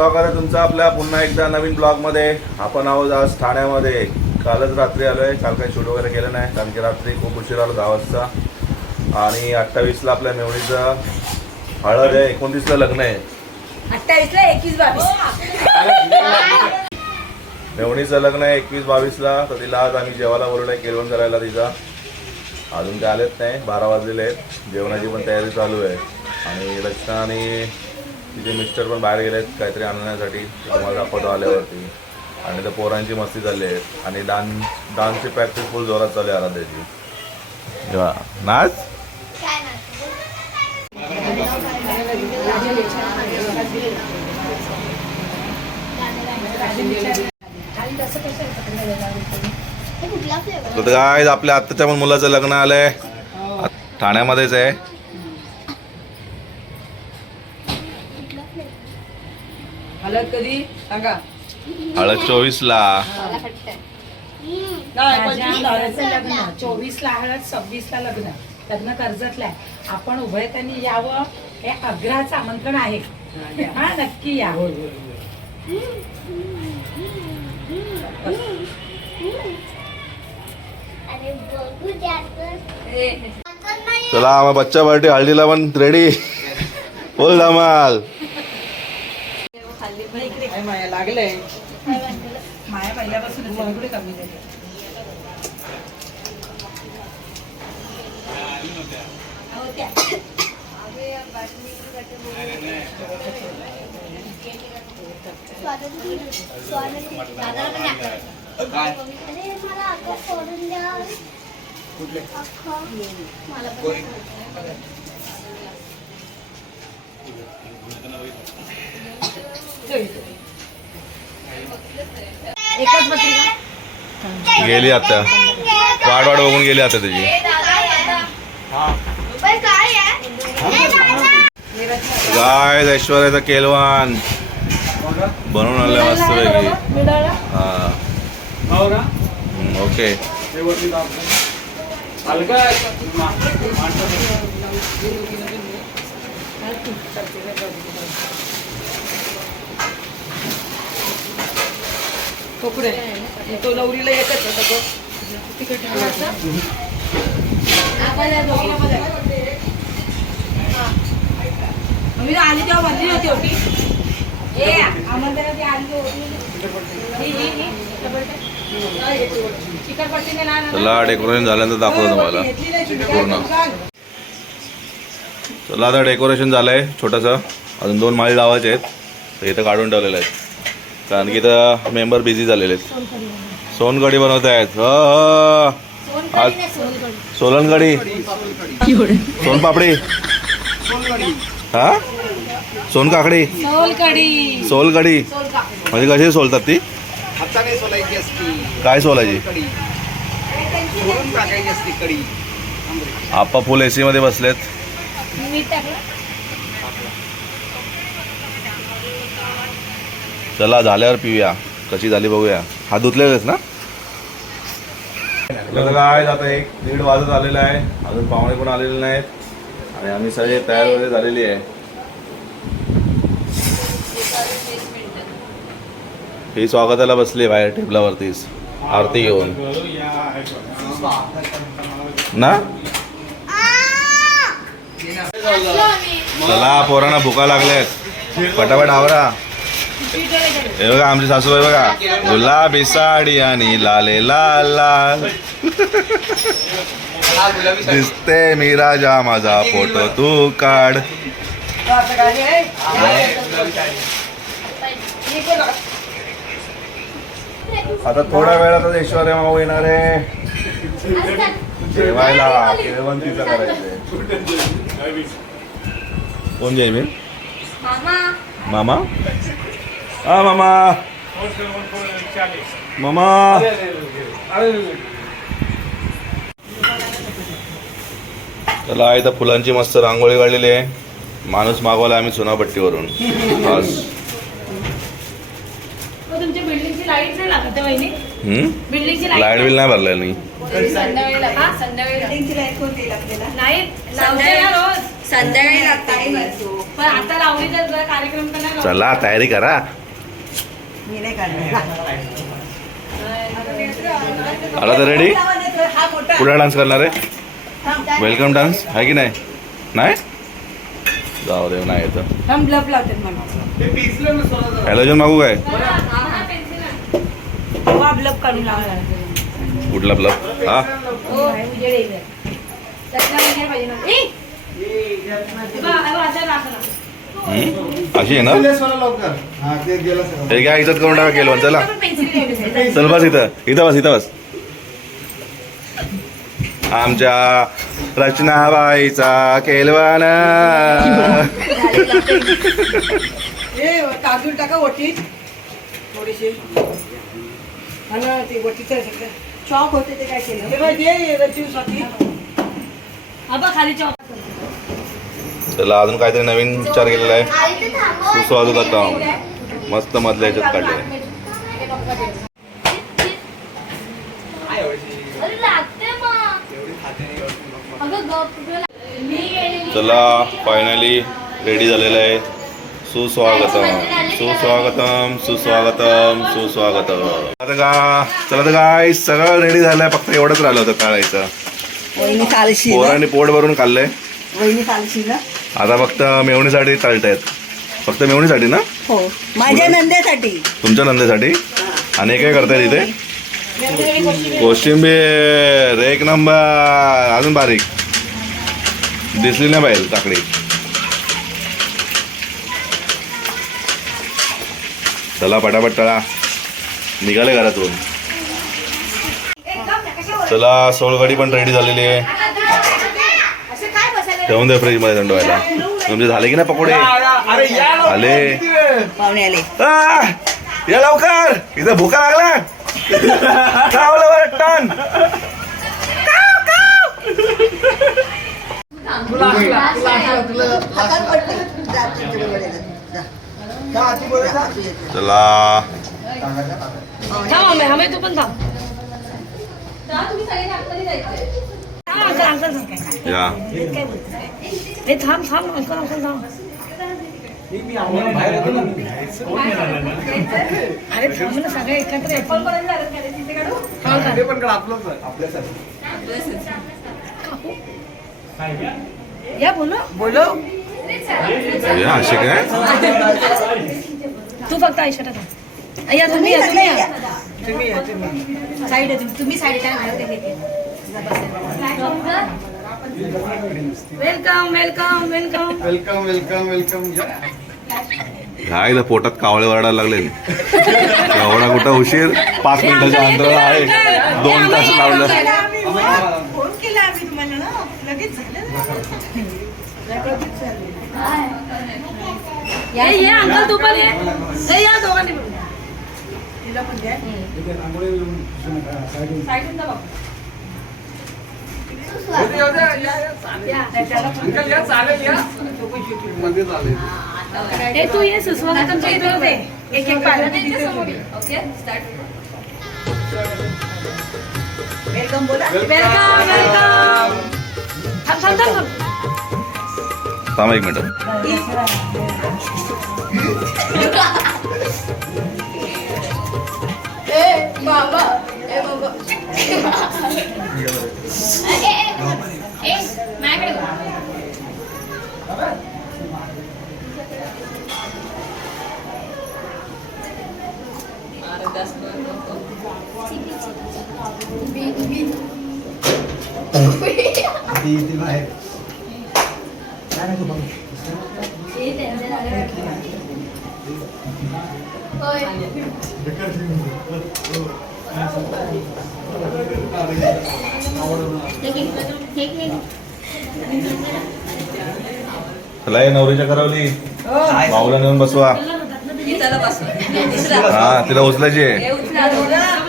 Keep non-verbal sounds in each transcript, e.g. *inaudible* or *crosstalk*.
स्वागत आहे तुमचं आपल्या पुन्हा एकदा नवीन ब्लॉगमध्ये. आपण आहोत आज ठाण्यामध्ये. कालच रात्री आलो आहे काल काही शूट वगैरे केलं नाही कारण की रात्री खूप उशीर आलो दहा वाजता आणि अठ्ठावीसला आपल्या मेवणीचं हळद आहे. एकोणतीसला लग्न आहे. मेवणीचं लग्न आहे एकवीस बावीसला. तर तिला आज आम्ही जेवायला बोलवलं आहे केळवण करायला तिचा. अजून काय आलेत नाही बारा वाजलेले आहेत. जेवणाची पण तयारी चालू आहे. आणि रचना आणि तिचे मिस्टर पण बाहेर गेलेत काहीतरी आणण्यासाठी तुम्हाला दाखवतो आल्यावरती. आणि त्या पोरांची मस्ती चालली आहे. आणि डान्स डान्सची प्रॅक्टिस फुल जोरात चालू आहे आराध्याची वा. नाच? काय आपल्या आत्ताच्या पण मुलाचं लग्न आलंय. ठाण्यामध्येच आहे. हलत कधी? सांगा. हळद चोवीसला. नाही, माझ्या पंचवीस मुलाचं लग्न चोवीस ला हळद सव्वीस ला लग्न लग्न कर्जतला आहे आपण उभयतांनी यावं हे आग्रहाचं आमंत्रण आहे. हा नक्की या. अरे बघू द्या तर. चला मग बच्चा पार्टी हळदीला पण रेडी बोल धमाल. काय माया लागलंय माया पहिल्यापासून सगळीकडे कमी झाली. अरे मला अख्खा सोडून द्या अख्खा मला पण एकच पत्रिका गेली आता. वाट वाट बघून गेली आता त्याची काय ऐश्वर्याचा केलवान. बनवून आलं मस्त पैकी हा ओके. तो नवरीला एकच होता तो मी आली तेव्हा बदली होती होती ए आली होती. चला डेकोरेशन झाल्यानंतर दाखवतो तुम्हाला. पूर्ण. चला आता डेकोरेशन झालंय छोटंसं. अजून दोन माळी लावायचे आहेत. तर इथं काढून ठेवलेले आहेत. कारण की इथं मेंबर बिझी झालेले आहेत. सोनकढी बनवत आहेत. हो, हो. आज सोलनकढी सोनपापडी. हा? सोनकाकडी. सोलकढी. सोलकढी. म्हणजे कशी सोलतात ती? हाताने सोलायची असती. काय सोलायची? कडी सोडून टाकायची असती कडी आप्पा फुल एसी मध्ये बसलेत. चला झाल्यावर पिऊया. कशी झाली बघूया. हा धुतलेलेच ना? काय आता एक दीड वाजत आलेला आहे. अजून पाहुणे पण आलेले नाहीत. आणि आम्ही सगळे तयार वगैरे झालेली आहे. ही स्वागताला बसली बाहेर टेबलावरतीच. आरती घेऊन. ना? चला पोरांना भुका लागल्यात. पटापट आवरा. हे बघा आमची सासूबाई बघा. गुलाबी साडी आणि लाले लाल लाल. दिसते मी राजा माझा फोटो तू काढ. आता थोड्या वेळातच ऐश्वर्या माऊ येणार आहे. जेवायला केळवंतीचं करायचंय. कोण जयमीन मामा. मामा? हा मामा. मामा. चला इथं फुलांची मस्त रांगोळी काढलेली आहे. माणूस मागवला आम्ही चुनापट्टीवरून बस हो, लाइट नाही लागत आहे वहिनी? हम्म? बिल्डिंगची लाइट लाइट बिल नाही भरलेलं मी संध्याकाळी. नाही तर तर चला तयारी करा. मी नाही काढणार. आला तर रेडी हा मोठा कुठला डान्स करणार आहे? वेलकम डान्स आहे की नाही? नाही? जाऊ देव नाही येतं. मला हॅलोजन मागू काय? हा कुठला ब्लब हा? हम्म? अशी आहे ना? हे काय इथं करून टाका केलं चला. चल बस इथं. इथं बस इथं बस. आमच्या रचनाबाईचा केलवान ए काजू टाका वटीत थोडीशी. ते होते ते काय केलं? खाली त्याला अजून काहीतरी नवीन विचार केलेला आहे. सुस्वादू आता मस्त मधल्या ह्याच्यात काढलेलं गेलेली. चला फायनली रेडी झालेलं आहे. सुस्वागतम. सुस्वागतम सुस्वागतम सुस्वागतम. आता का चला तर काय सगळं रेडी झालंय. फक्त एवढंच राहिलं होतं काढायचं. पोरांनी पोट भरून खाल्लंय. वहिनी कालशी ना? आता फक्त मेवणीसाठी चालतायत. फक्त मेवणीसाठी ना? हो माझ्या नंद्यासाठी तुमच्या नंदेसाठी? आणि काय करतायत इथे कोशिंबीर एक नंबर अजून बारीक. दिसली नाही पाहिजे काकडी चला पटापट तळा निघाले घरातून. चला सोलगडी पण रेडी झालेली आहे. ठेवून दे फ्रीजमध्ये थंड व्हायला. तुमचे झाले की ना पकोडे? आले. पाहुणे आले. आ, या लवकर. इथं भुका लागला. कावलं बरं टन. चला. थांब हमें तू पण थांब या. हे थांब थांब अंकल अंकल थांब अरे थांब ना सगळे एकत्र येतील. हा पण आपलंच या बोलो बोलो या. असे काय तू फक्त ऐश्वर्या थांब या तुम्ही या तुम्ही या तुम्ही साईड तुम्ही side welcome welcome welcome. Welcome welcome welcome. काय इथं पोटात कावळे वरडायला लागले. एवढा कुठं उशीर? पाच मिनिटाच्या अंतराला आहे. दोन तास लावलं. फोन केला आम्ही तुम्हाला ना लगेच झालं या या अंकल तू पण ये. ए, या दोघांनी बाबा. या इथे. एक एक वेलकम बोला. वेलकम वेलकम थांब थांब थांब थांब. थांबा एक मिनिट. ए, माझ्याकडे चला ये नवरीच्या करावली माऊला नेऊन बसवा. हा तिला उचलायची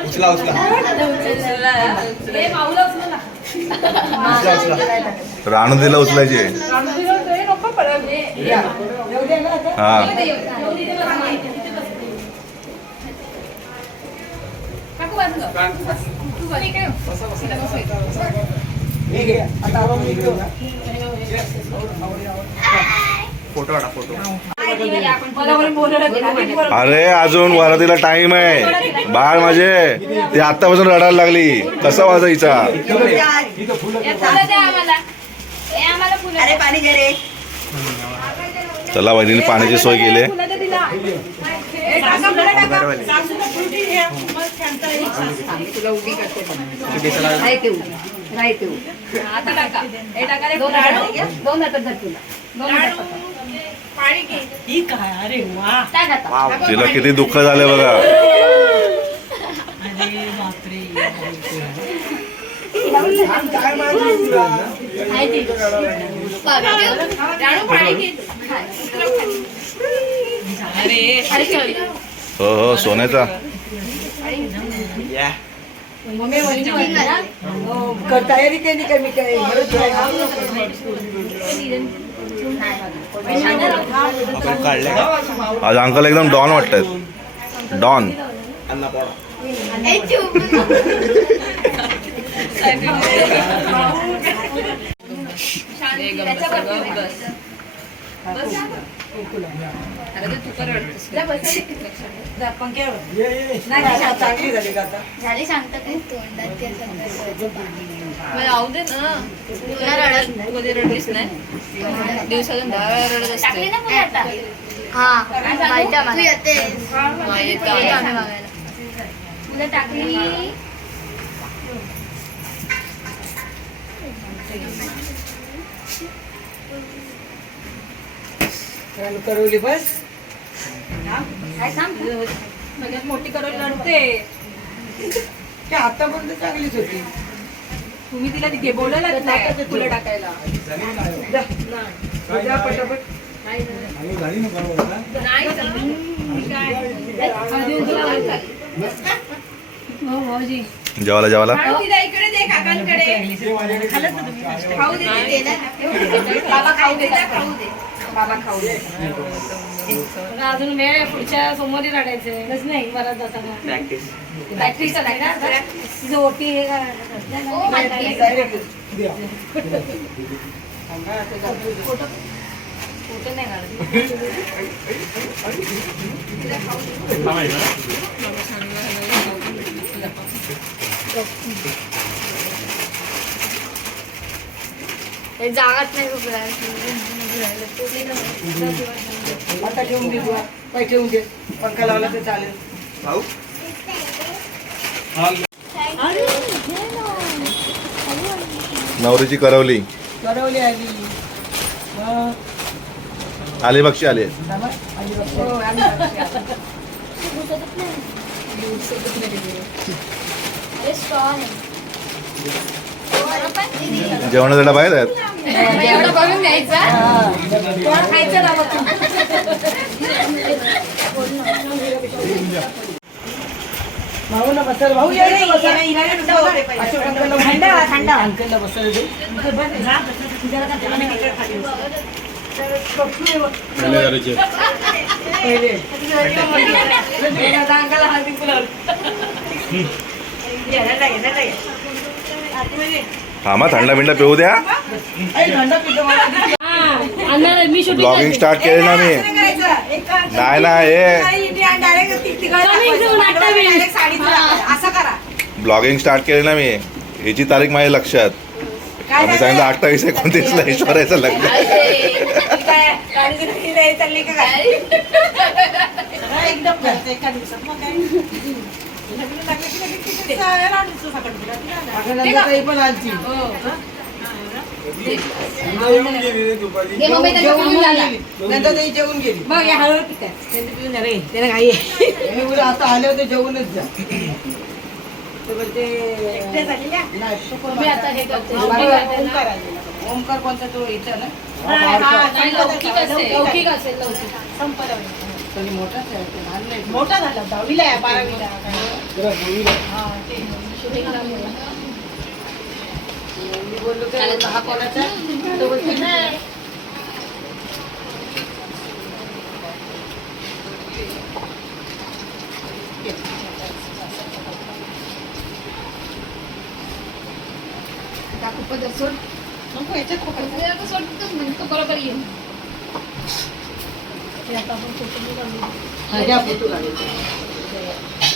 उचला उचला राणू तिला उचलायची आता हा. फोटो काढा फोटो. अरे अजून वरातीला टाइम आहे. बाळ माझे ती आतापासून रडायला लागली. कसं वाजायचा? फुलं द्या आम्हाला ए आम्हाला फुलं अरे पाणी घे रे चला वहिनीने पाण्याची सोय केली. तुला उभी करते राहते राहते आता टाका. टाका रे. दोन दोन हातात धर तुला. दोन हातात पकड. पाणी घे. ही काय? अरे वा. तिला किती दुःख झालं बघा. अरे बापरे. आहे. ती. राणू पाणी घे. हो हो सोन्याचा. मम्मी क- तयारी केली का मी काय बरंच आज अंकल एकदम डॉन वाटतात डॉन. बस. झाली सांगता तोंडात दिवसातून दहा वेळा रडत असते. हा. तुला टाकली. चालू करवली बस. काय सांग? सगळ्यात मोठी करून रडते. ते आतापर्यंत चांगलीच होती. तुम्ही तिला तिथे बोलवलं नाही. फुलं टाकायला. जा. जा पटापट. हो भाऊजी. जेवायला जेवायला? इकडे दे काकांकडे. खाऊ दे बाबा खाऊ दे खाऊ दे. बाबा खाऊ दे अजून वेळ आहे पुढच्या सोमवारी रडायचं नाही परत जाताना. प्रॅक्टिस प्रॅक्टिस आहे ना तिचं ओटी हे फोटो नाही काढत. जागाच नाही खूप आता ठेवून दे काय ठेवून दे? पंखा लावला तर चालेल. नवरीची करवली. करवली आली. आली बक्षी आली. थांबा, आली. जेवणाचा बाहेर आहेत एवढं थांबा थंडा बिंडा पिऊ द्या. ब्लॉगिंग स्टार्ट केले ना मी. नाही ना हे. असं करा ब्लॉगिंग स्टार्ट केले ना मी. याची तारीख माझ्या लक्षात. आम्ही सांगितलं अठ्ठावीस एकोणतीसला ऐश्वर्याचं लग्न. काय? गाडी बिडी नाही चालली का? काय? एकदम पण हे जेवून गेली मग या पितात त्यांचं पिऊन रे त्याला घाई. मी बोलले, आता आले होते जेवूनच जा हे. ओंकार कोणता तो इथं ना हा, लौकिक असेल लौकिक नाही. मोठा झाला दहावीला बारावीला हा, सोड. नको याच्यात म्हणजे तो बरोबर येईल फोटो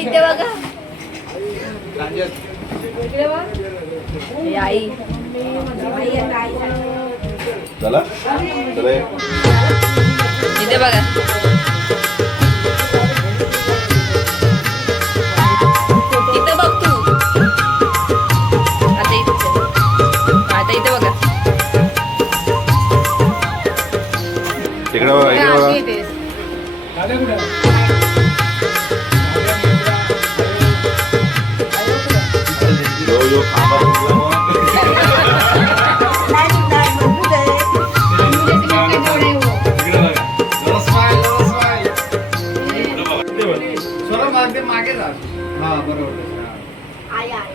इथे बघ. इथे बघा. तिकडे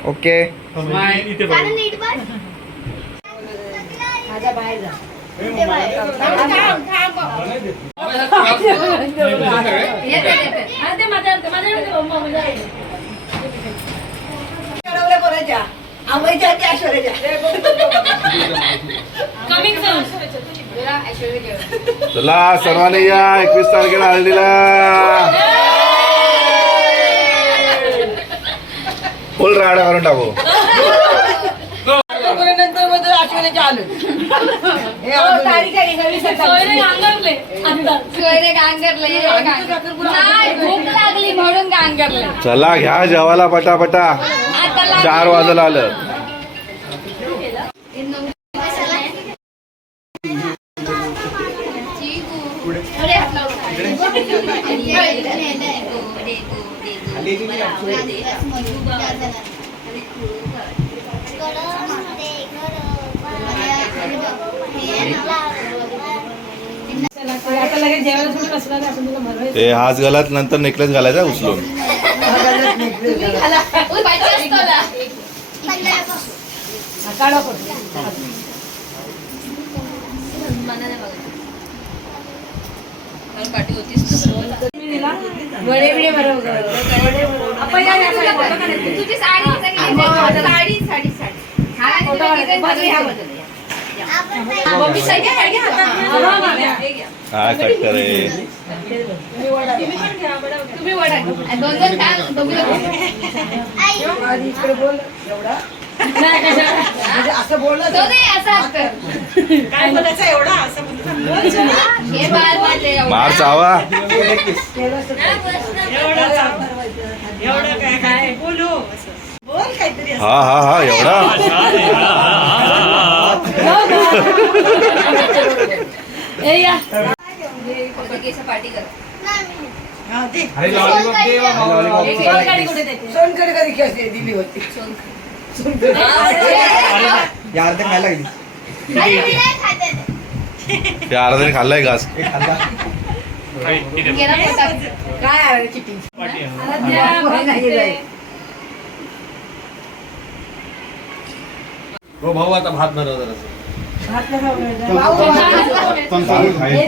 ओके माझा बाहेर जा. एवढ्या पोराच्या. आंबाईच्या हाती ऐश्वर्याच्या. चला सर्वांनी या एकवीस तारखेला हळदीला. फुल राडा करून टाकू. नंतर मग ऐश्वर्याच्या आलो हे सोयरे गांगरले नाही भूक लागली म्हणून गांगरले चला घ्या जेवायला पटापटा. चार वाजायला आलं. ते हाच घालत नंतर नेकलेस घालायचा उचलून काढा. पाठी होतीस वडे बिडे बरोबर. तुझी साडी साडी साडी साडी मम्मी साडी हा, घ्या. हा कट करे तुम्ही वडा दोन दोन काय दोघी आणि इकडे बोल एवढा. नाही, कशाला? म्हणजे असं बोललं काय बोलायचं एवढा असं हे. मार चावा. एवढं काय काय बोलू असं. बोल काहीतरी असं. हा हा हा एवढा. कर हा. अरे लॉलीपॉप दे कुठे देते? सोनकडे कधी दिली होती खायला गेली ते खाल्लाय घास गेला पोटात. काय आहे चिटिंग आराध्या, नाही जाईल. हो भाऊ आता भात बनव जरासं. भात. भाऊ, हे हा, हा. हे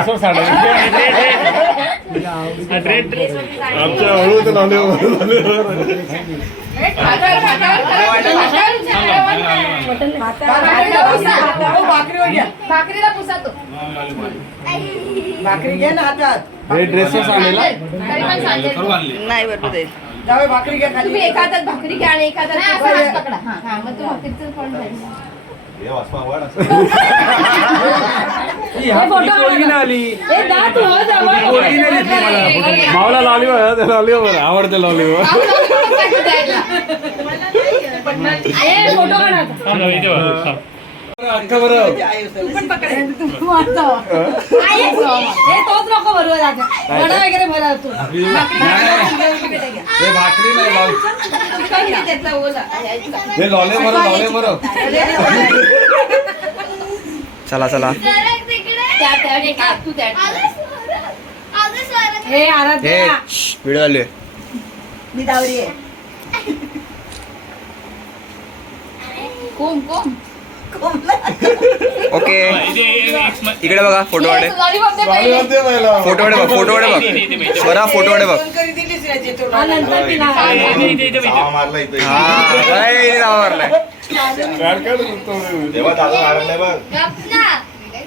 असं. हे फोटो काढा. ए, जा तू, हो, जा, वर. मावला लावली बघा, त्या लावली बघा, आवडते लावली बघा. आपण नको पाठी द्यायला. ए, फोटो काढा आता. तू पण पकड. तू आता. ए, तोच नको बरोबर दादा वडा वगैरे भरा तू *laughs* हे भाकरी नाही लाव चिकन घे त्यातला ओला. हे लॉले बरं लॉले बरं चला चला. हे हे व्हिडिओ मी दावरी कोम कोम *laughs* ओके इकडे बघा फोटो वाडे लॉलीपॉप दे पहिले. फोटो वाडे बघ फोटो वाडे बघ. स्वरा फोटो वाडे बघ.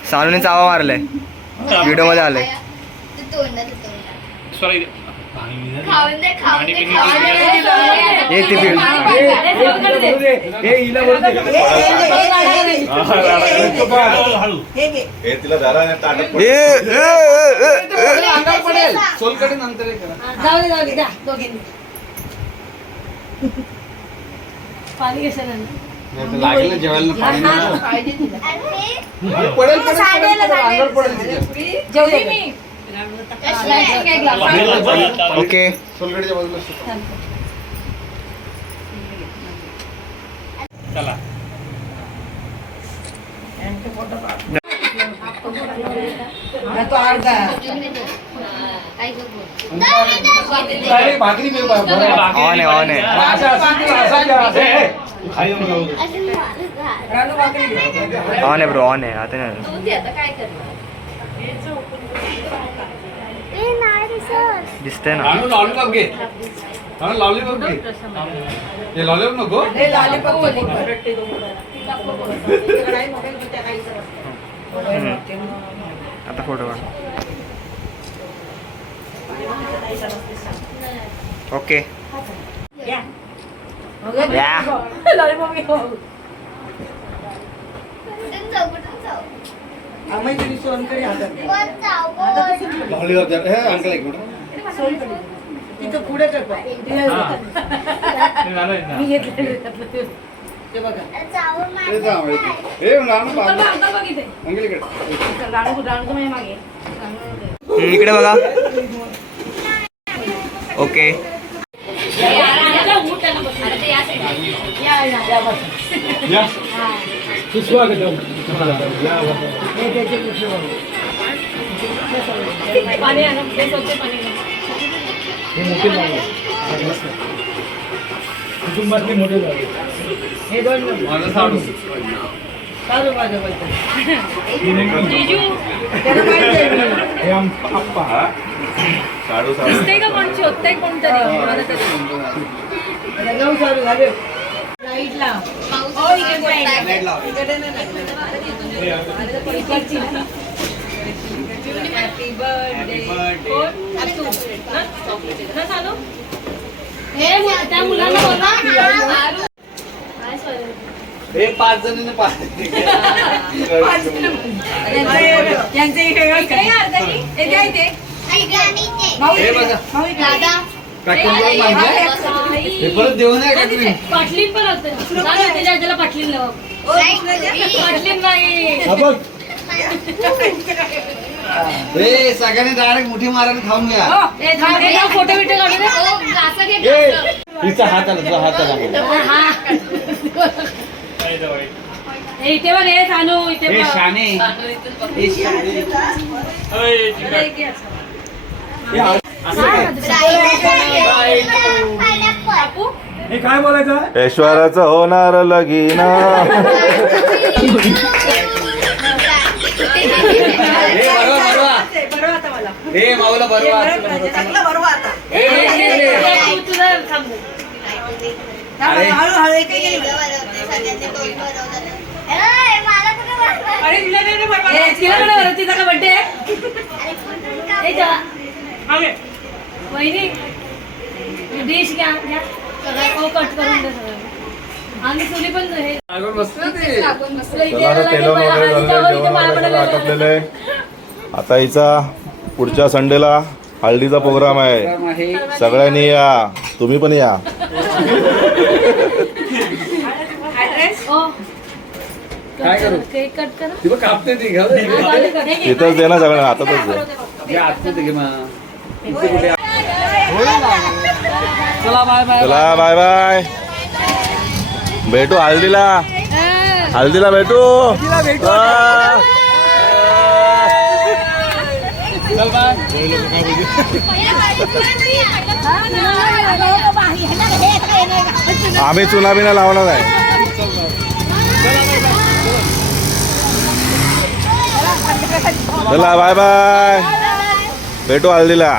सानूने चावा मारलाय. व्हिडिओमध्ये आलाय. दे दे दे. हे ती फिल्म हे घे हे तिला धरा नाही ए, ए, ए, ए. पडेल सोलकडे नंतर हे करा. जाऊ दे जाऊ दे द्या दोघींनी पाणी कशाला नाही? नाही तर लागेल ना जेवायला पाणी नाही. हे पडेल पडेल, पडेल पडेल, अंगावर पडेल तिच्या. जेवली मी कशी काय ग्लास? ओके सोलकढीच्या बाजूला सुकं. तो अर्धा काय करू? काय भाकरी मिळू बा- बरं. ऑन आहे ऑन आहे असं असं तुला असं करा, असं, ए, खाली रानू भाकरी घे. ऑन आहे ब्रो ऑन आहे आता नाही तू दे आता काय करणार? दिसतंय ना आणून लॉलीपॉप घे लॉलीपॉप हे नको. हे आता फोटो ओके. लॉलीपॉप. हे अंकल एक मिनिट. तिथं पुढे टाकवा मी घेतलेलं त्यातलं ते. ते बघा जाऊ हे जा, हे जा. हे राणू पण बाबा. अंकल बघ इथे. अंकल इकडे राणू राणू तर माझ्या मागे हम्म, इकडे बघा ओके आता उठ त्याला बस. अरे ते या side ला. या, या, या, बस. या सुस्वागतम पाणी ते स्वच्छ पाणी आणा. कुटुंबातले मोठे झाले हे दोन. माझं साडू. चालू माझं बोलतो जिजू. त्याला माहिती आहे मी. हे आम- आप्पा. साडू साडू. दिसते का कोण शोधताय कोणतरी. मला तरी. आता नऊ चालू झाले. लाइट लाव. पाऊस हो, इकडे पडताय. नाही. इकडे नाही लागलं. इकडची. Happy हे मु- त्या मुलांना बोला हे पाच जणांनी पाच यांचं इकडे. हे हे. दादा. हे. परत देऊ नये का हा, तुम्ही पाटलीन पण त्याच्या पाटलीन लाव. पाटलीन बाई हा हे सगळ्यांनी डायरेक्ट मुठी मारायला खाऊन घ्या हे फोटो बिटो काढू दे हात आला तुझा हात आला हा इथे बघ हे सानू इथे हे बघ शाने हे. हे काय बोलायचं ऐश्वर्याचं होणार लगीन बनवतात. ए, मला कुठे बनवायचं? अरे तिला नाही रे बरोबर. ए, तिला कडे बरं, तिचा का बड्डे अरे, कुठून का? ए जा. वहिनी डिश घ्या घ्या. सगळं ओ कट करून दे सगळं. आणि सुनी पण हे लागून बसतं ते. लागून बसलं. तुला इथे चला आता तेलवण वगैरे झालेलं इथे सगळं आटोपलेलं आहे. आता हिचा पुढच्या संडेला हळदीचा प्रोग्राम आहे. सगळ्यांनी या. तुम्ही पण या. हा. इथंच दे ना सगळं हातातच दे? चला बाय बाय चला बाय. बाय भेटू हल्दीला हल्दीला भेटू. आम्ही चुना बिना लावणार आहे. चला बाय बाय भेटू हल्दीला.